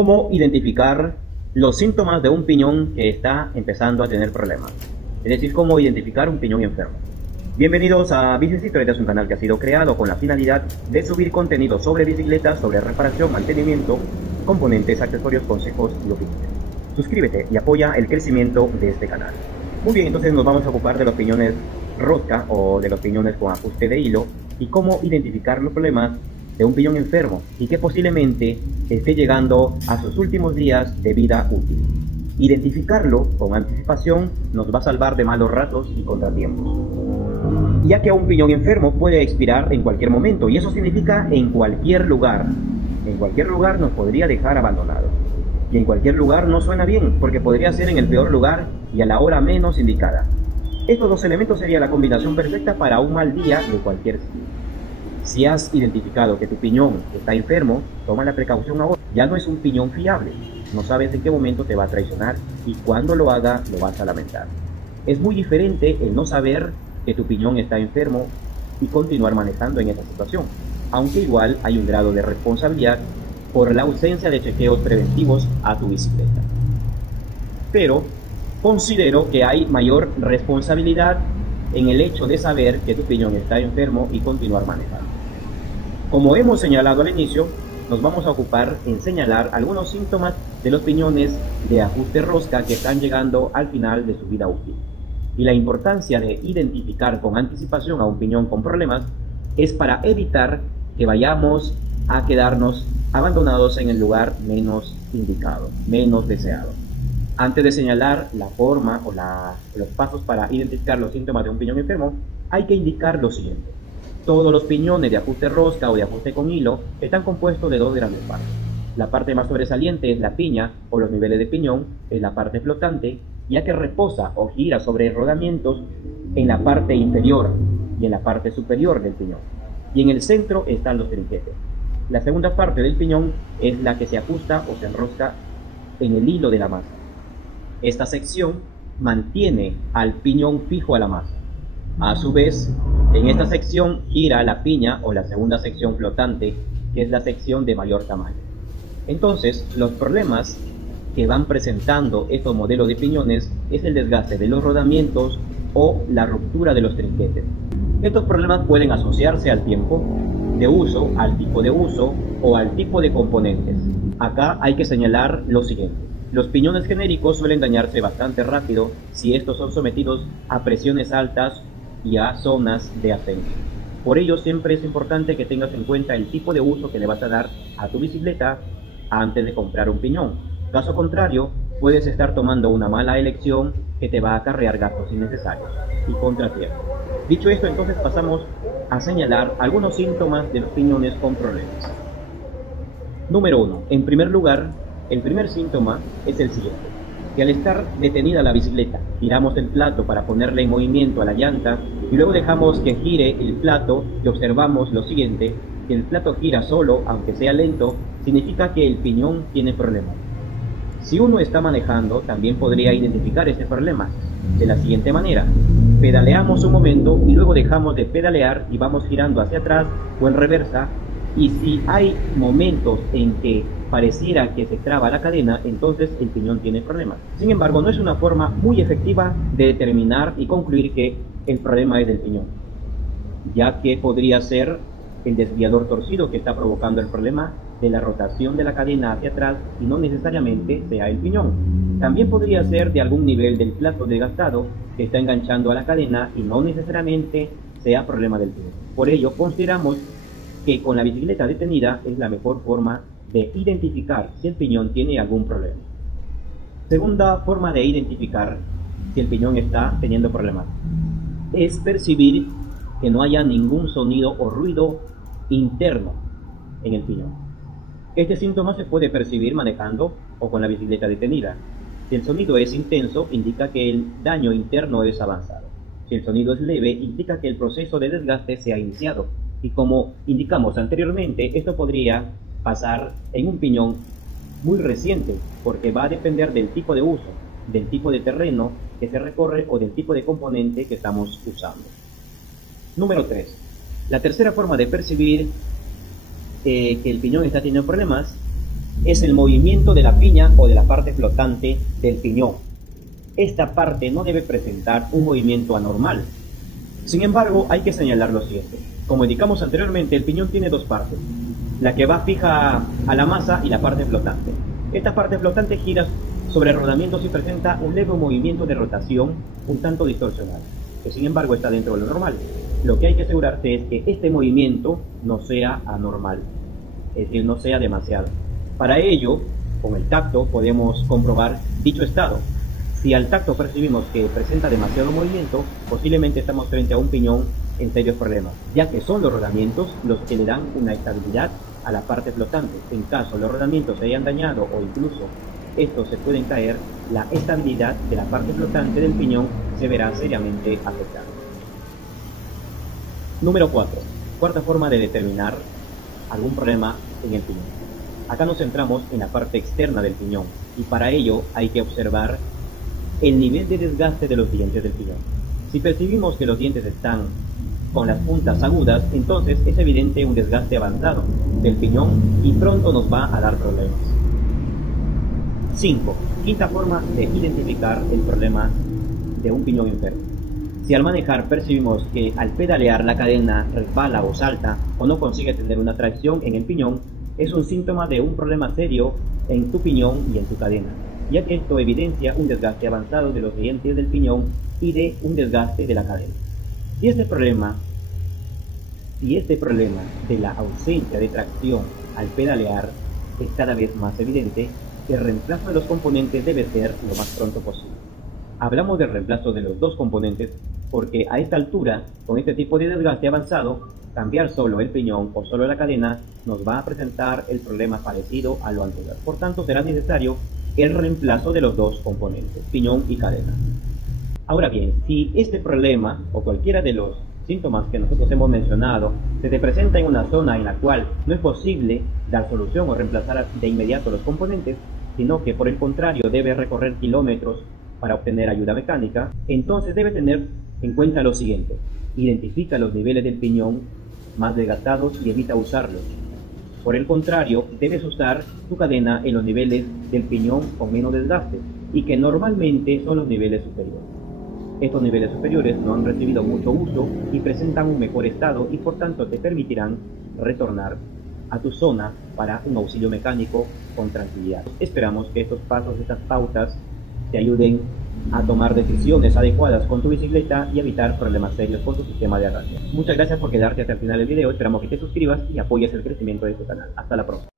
¿Cómo identificar los síntomas de un piñón que está empezando a tener problemas? Es decir, cómo identificar un piñón enfermo. Bienvenidos a Bicicicleta, este es un canal que ha sido creado con la finalidad de subir contenido sobre bicicletas, sobre reparación, mantenimiento, componentes, accesorios, consejos y opiniones. Suscríbete y apoya el crecimiento de este canal. Muy bien, entonces nos vamos a ocupar de los piñones rosca o de los piñones con ajuste de hilo y cómo identificar los problemas de un piñón enfermo y que posiblemente esté llegando a sus últimos días de vida útil. Identificarlo con anticipación nos va a salvar de malos ratos y contratiempos, ya que un piñón enfermo puede expirar en cualquier momento, y eso significa en cualquier lugar. En cualquier lugar nos podría dejar abandonados. Y en cualquier lugar no suena bien, porque podría ser en el peor lugar y a la hora menos indicada. Estos dos elementos sería la combinación perfecta para un mal día de cualquier sitio. Si has identificado que tu piñón está enfermo, toma la precaución ahora. Ya no es un piñón fiable. No sabes en qué momento te va a traicionar y cuando lo haga lo vas a lamentar. Es muy diferente el no saber que tu piñón está enfermo y continuar manejando en esa situación, aunque igual hay un grado de responsabilidad por la ausencia de chequeos preventivos a tu bicicleta. Pero considero que hay mayor responsabilidad en el hecho de saber que tu piñón está enfermo y continuar manejando. Como hemos señalado al inicio, nos vamos a ocupar en señalar algunos síntomas de los piñones de ajuste rosca que están llegando al final de su vida útil. Y la importancia de identificar con anticipación a un piñón con problemas es para evitar que vayamos a quedarnos abandonados en el lugar menos indicado, menos deseado. Antes de señalar la forma o los pasos para identificar los síntomas de un piñón enfermo, hay que indicar lo siguiente. Todos los piñones de ajuste rosca o de ajuste con hilo están compuestos de dos grandes partes. La parte más sobresaliente es la piña o los niveles de piñón, es la parte flotante, ya que reposa o gira sobre rodamientos en la parte inferior y en la parte superior del piñón. Y en el centro están los trinquetes. La segunda parte del piñón es la que se ajusta o se enrosca en el hilo de la masa. Esta sección mantiene al piñón fijo a la masa. A su vez, en esta sección gira la piña o la segunda sección flotante, que es la sección de mayor tamaño. Entonces, los problemas que van presentando estos modelos de piñones es el desgaste de los rodamientos o la ruptura de los trinquetes. Estos problemas pueden asociarse al tiempo de uso, al tipo de uso o al tipo de componentes. Acá hay que señalar lo siguiente. Los piñones genéricos suelen dañarse bastante rápido si estos son sometidos a presiones altas y a zonas de ascenso. Por ello siempre es importante que tengas en cuenta el tipo de uso que le vas a dar a tu bicicleta antes de comprar un piñón. Caso contrario, puedes estar tomando una mala elección que te va a acarrear gastos innecesarios y contratiempos. Dicho esto, entonces pasamos a señalar algunos síntomas de los piñones con problemas. Número 1. En primer lugar, el primer síntoma es el siguiente. Que al estar detenida la bicicleta, giramos el plato para ponerle en movimiento a la llanta y luego dejamos que gire el plato y observamos lo siguiente, que el plato gira solo, aunque sea lento, significa que el piñón tiene problemas. Si uno está manejando, también podría identificar ese problema de la siguiente manera. Pedaleamos un momento y luego dejamos de pedalear y vamos girando hacia atrás o en reversa, y si hay momentos en que pareciera que se traba la cadena, entonces el piñón tiene problemas. Sin embargo, no es una forma muy efectiva de determinar y concluir que el problema es del piñón, ya que podría ser el desviador torcido que está provocando el problema de la rotación de la cadena hacia atrás y no necesariamente sea el piñón. También podría ser de algún nivel del plato desgastado que está enganchando a la cadena y no necesariamente sea problema del piñón. Por ello, consideramos que con la bicicleta detenida es la mejor forma de identificar si el piñón tiene algún problema. Segunda forma de identificar si el piñón está teniendo problemas es percibir que no haya ningún sonido o ruido interno en el piñón. Este síntoma se puede percibir manejando o con la bicicleta detenida. Si el sonido es intenso, indica que el daño interno es avanzado. Si el sonido es leve, indica que el proceso de desgaste se ha iniciado. Y como indicamos anteriormente, esto podría pasar en un piñón muy reciente, porque va a depender del tipo de uso, del tipo de terreno que se recorre o del tipo de componente que estamos usando. Número 3. La tercera forma de percibir que el piñón está teniendo problemas es el movimiento de la piña o de la parte flotante del piñón. Esta parte no debe presentar un movimiento anormal. Sin embargo, hay que señalar lo siguiente. Como indicamos anteriormente, el piñón tiene dos partes, la que va fija a la masa y la parte flotante. Esta parte flotante gira sobre rodamientos y presenta un leve movimiento de rotación un tanto distorsionado, que sin embargo está dentro de lo normal. Lo que hay que asegurarse es que este movimiento no sea anormal, es decir, no sea demasiado. Para ello, con el tacto podemos comprobar dicho estado. Si al tacto percibimos que presenta demasiado movimiento, posiblemente estamos frente a un piñón en serios problemas, ya que son los rodamientos los que le dan una estabilidad a la parte flotante. En caso los rodamientos se hayan dañado o incluso estos se pueden caer, la estabilidad de la parte flotante del piñón se verá seriamente afectada. Número 4. Cuarta forma de determinar algún problema en el piñón. Acá nos centramos en la parte externa del piñón y para ello hay que observar el nivel de desgaste de los dientes del piñón. Si percibimos que los dientes están con las puntas agudas, entonces es evidente un desgaste avanzado del piñón y pronto nos va a dar problemas. 5. Quinta forma de identificar el problema de un piñón enfermo. Si al manejar percibimos que al pedalear la cadena resbala o salta o no consigue tener una tracción en el piñón, es un síntoma de un problema serio en tu piñón y en tu cadena, ya que esto evidencia un desgaste avanzado de los dientes del piñón y de un desgaste de la cadena. Si este problema de la ausencia de tracción al pedalear es cada vez más evidente, el reemplazo de los componentes debe ser lo más pronto posible. Hablamos del reemplazo de los dos componentes porque a esta altura, con este tipo de desgaste avanzado, cambiar solo el piñón o solo la cadena nos va a presentar el problema parecido a lo anterior. Por tanto, será necesario el reemplazo de los dos componentes, piñón y cadena. Ahora bien, si este problema o cualquiera de los síntomas que nosotros hemos mencionado se te presenta en una zona en la cual no es posible dar solución o reemplazar de inmediato los componentes, sino que por el contrario debe recorrer kilómetros para obtener ayuda mecánica, entonces debe tener en cuenta lo siguiente: identifica los niveles del piñón más desgastados y evita usarlos. Por el contrario, debes usar tu cadena en los niveles del piñón con menos desgaste y que normalmente son los niveles superiores. Estos niveles superiores no han recibido mucho uso y presentan un mejor estado y por tanto te permitirán retornar a tu zona para un auxilio mecánico con tranquilidad. Esperamos que estos pasos, estas pautas, te ayuden a tomar decisiones adecuadas con tu bicicleta y evitar problemas serios con tu sistema de arrastre. Muchas gracias por quedarte hasta el final del video, esperamos que te suscribas y apoyes el crecimiento de este canal. Hasta la próxima.